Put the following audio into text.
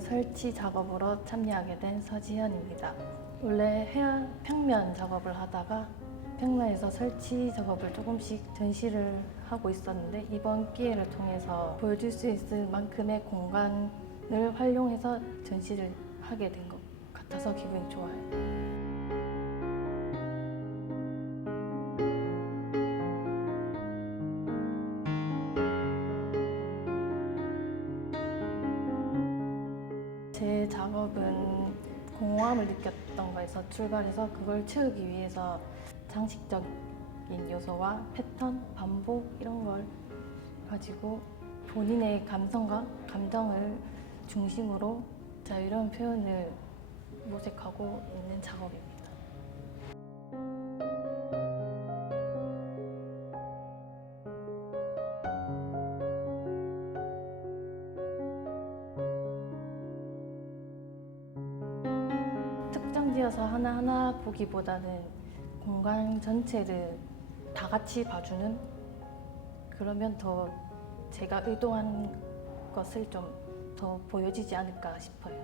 설치 작업으로 참여하게 된 서지현입니다. 원래 해안 평면 작업을 하다가 평면에서 설치 작업을 조금씩 전시를 하고 있었는데 이번 기회를 통해서 보여줄 수 있을 만큼의 공간을 활용해서 전시를 하게 된 것 같아서 기분이 좋아요. 제 작업은 공허함을 느꼈던 거에서 출발해서 그걸 채우기 위해서 장식적인 요소와 패턴, 반복 이런 걸 가지고 본인의 감성과 감정을 중심으로 자유로운 표현을 모색하고 있는 작업입니다. 특정지어서 하나하나 보기보다는 공간 전체를 다 같이 봐주는 그러면 더 제가 의도한 것을 좀 더 보여지지 않을까 싶어요.